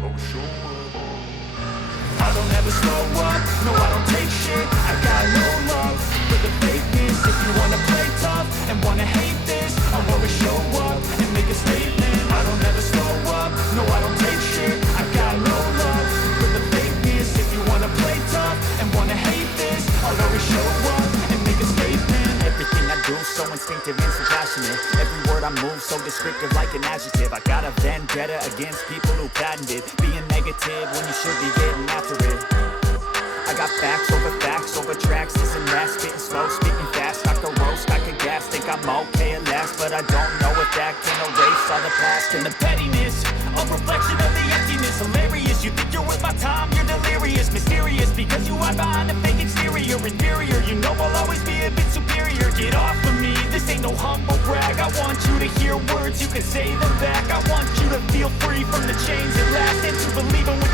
I don't ever slow up, no I don't take shit. I got no love for the fakeness. If you wanna play tough and wanna hate this, I'll always show up and make a statement. I don't ever slow up, no I don't take shit. I got no love for the fakeness. If you wanna play tough and wanna hate this, I'll always show up and make a statement. Everything I do so instinctive and so passionate. Every word I move so descriptive like an adjective. I got a vendetta against people who patented being negative when you should be getting after it. I got facts over tracks, this and that, spitting slow, speaking fast. I could roast, I could gas, think I'm okay at last, but I don't know if that can erase all the past. And the pettiness, a reflection of the emptiness. Hilarious, you think you're worth my time, you're delirious. Mysterious, because you hide behind a fake exterior. Inferior, you know I'll always be a bit superior. Get off of me, this ain't no humble brag. I want you to hear words, you can say them back. I want you to feel free from the chains at last, and to believe in what